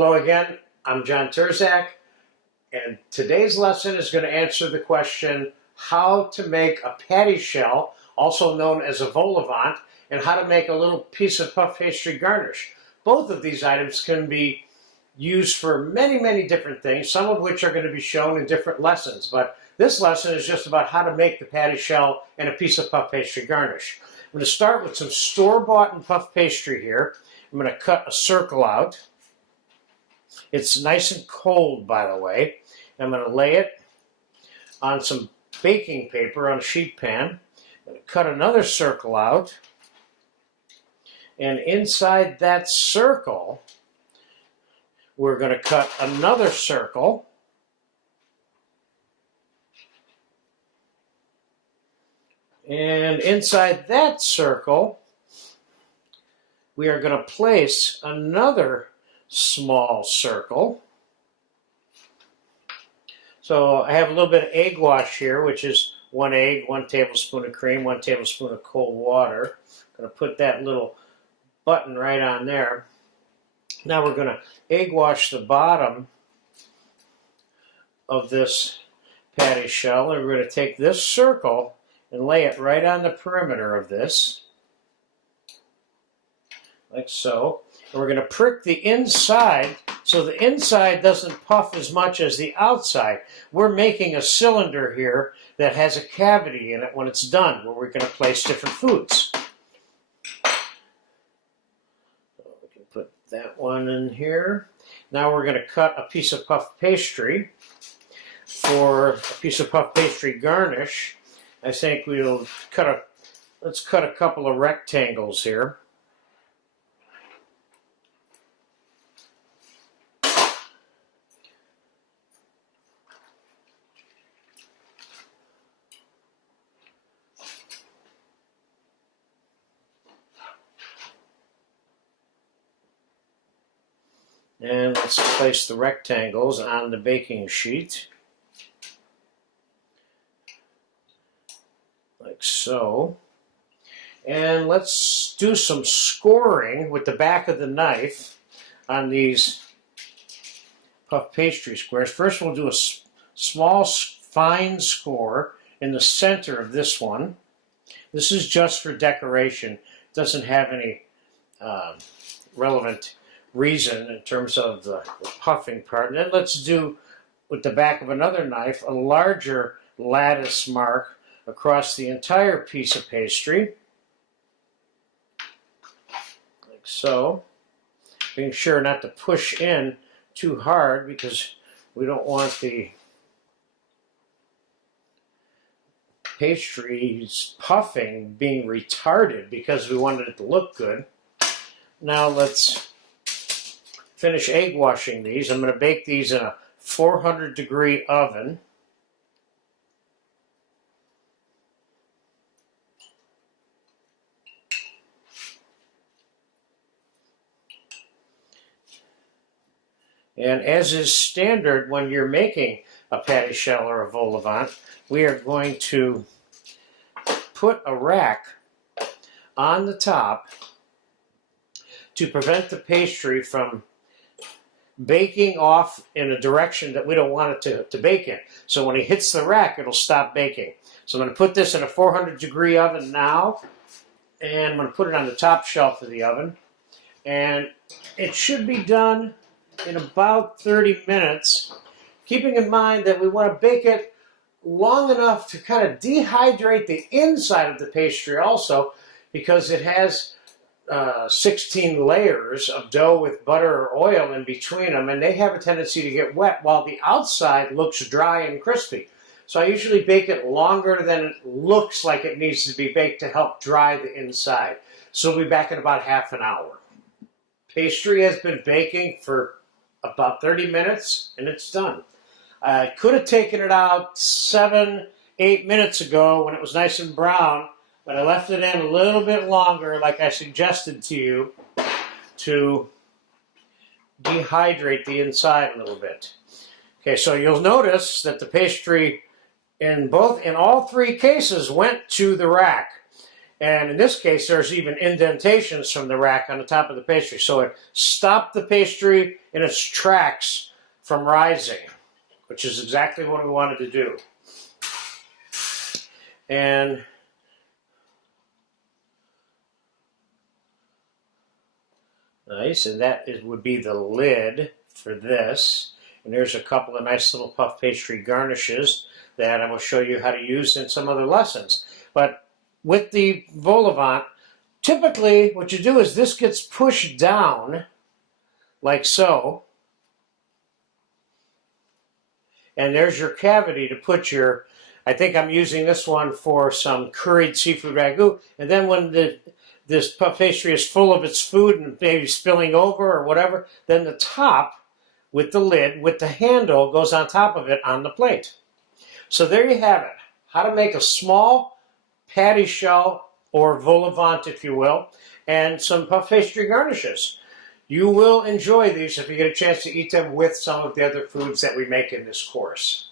Hello again, I'm John Terzak, and today's lesson is going to answer the question how to make a patty shell, also known as a vol au vent, and how to make a little piece of puff pastry garnish. Both of these items can be used for many different things, some of which are going to be shown in different lessons, but this lesson is just about how to make the patty shell and a piece of puff pastry garnish. I'm going to start with some store-bought puff pastry here. I'm going to cut a circle out. It's nice and cold, by the way. I'm going to lay it on some baking paper on a sheet pan. I'm going to cut another circle out. And inside that circle, we're going to cut another circle. And inside that circle, we are going to place another small circle. So I have a little bit of egg wash here, which is 1 egg, 1 tablespoon of cream, 1 tablespoon of cold water. I'm going to put that little button right on there. Now we're going to egg wash the bottom of this patty shell, and we're going to take this circle and lay it right on the perimeter of this, like so. And we're going to prick the inside so the inside doesn't puff as much as the outside. We're making a cylinder here that has a cavity in it when it's done, where we're going to place different foods. So we can put that one in here. Now we're going to cut a piece of puff pastry. For a piece of puff pastry garnish, I think we'll let's cut a couple of rectangles here. And let's place the rectangles on the baking sheet, like so. And let's do some scoring with the back of the knife on these puff pastry squares. First we'll do a small fine score in the center of this one. This is just for decoration. It doesn't have any relevant reason in terms of the puffing part. And then let's do, with the back of another knife, a larger lattice mark across the entire piece of pastry, like so. Being sure not to push in too hard because we don't want the pastry's puffing being retarded because we wanted it to look good. Now let's finish egg washing these. I'm going to bake these in a 400-degree oven. And as is standard when you're making a patty shell or a vol au vent, we are going to put a rack on the top to prevent the pastry from baking off in a direction that we don't want it to bake in. So when it hits the rack, it'll stop baking. So I'm going to put this in a 400-degree oven now, and I'm going to put it on the top shelf of the oven. And it should be done in about 30 minutes, keeping in mind that we want to bake it long enough to kind of dehydrate the inside of the pastry also, because it has 16 layers of dough with butter or oil in between them, and they have a tendency to get wet while the outside looks dry and crispy. So I usually bake it longer than it looks like it needs to be baked to help dry the inside. So we'll be back in about half an hour. Pastry has been baking for about 30 minutes and it's done. I could have taken it out 7-8 minutes ago when it was nice and brown, but I left it in a little bit longer, like I suggested to you, to dehydrate the inside a little bit. Okay, so you'll notice that the pastry in all three cases went to the rack. And in this case, there's even indentations from the rack on the top of the pastry. So it stopped the pastry in its tracks from rising, which is exactly what we wanted to do. And nice, and that would be the lid for this. And there's a couple of nice little puff pastry garnishes that I will show you how to use in some other lessons. But with the vol au vent, typically what you do is this gets pushed down like so. And there's your cavity to put your, I think I'm using this one for some curried seafood ragu. And then when this puff pastry is full of its food and maybe spilling over or whatever, then the top with the lid, with the handle, goes on top of it on the plate. So there you have it. How to make a small patty shell or vol au vent, if you will, and some puff pastry garnishes. You will enjoy these if you get a chance to eat them with some of the other foods that we make in this course.